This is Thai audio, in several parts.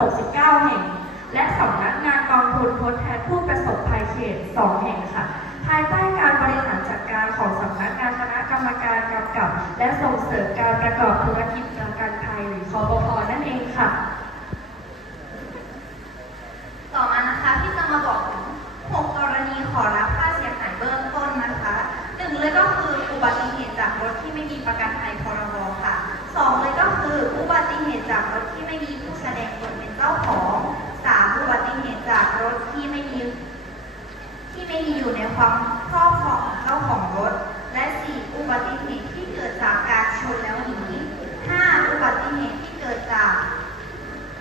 69 แห่ง และสำนักงานกองทุนทดแทนผู้ประสบภัยเขต 2 แห่งค่ะ ภายใต้การบริหารจัดการของสำนักงานคณะกรรมการกำกับ และส่งเสริมการประกอบธุรกิจประกันภัยหรือคอปพนั่นเองค่ะ ต่อมานะคะที่จะมาบอกถึง6กรณีขอรับค่าเสียหายเบื้องต้นนะคะหนึ่งเลยก็คืออุบัติเหตุจากรถที่ไม่มีประกันภัยพรบค่ะสองเลยก็คืออุบัติเหตุจากรถที่ไม่มีผู้แสดงตนเป็นเจ้าของสามอุบัติเหตุจากรถที่ไม่มี ที่ไม่มีอยู่ในความครอบครองของเจ้าของรถ และสี่อุบัติเหตุที่เกิดจากการชนแล้วหนีห้าอุบัติเหตุที่เกิดจาก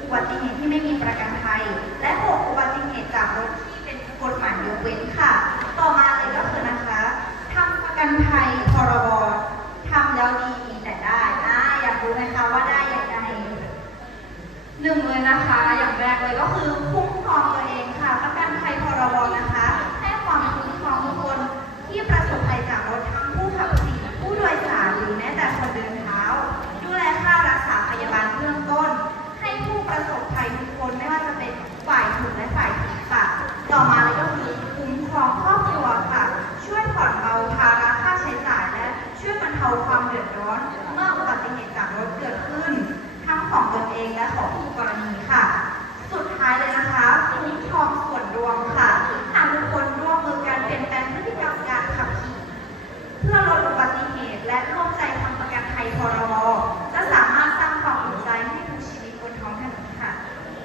อุบัติเหตุที่ไม่มีประกันภัย และ 6 อุบัติเหตุจากรถที่เป็นกฎหมายยกเว้นค่ะ ต่อมาเลยก็คือนะคะทำประกันภัยพรบทำแล้วดีมีแต่ได้อ่าอยากรู้ไหมคะว่าได้อย่างไรหนึ่งเลยนะคะ อย่างแรกเลยก็คือคุ้มครองตัวเอง ของตนเองและของผู้กรณีค่ะ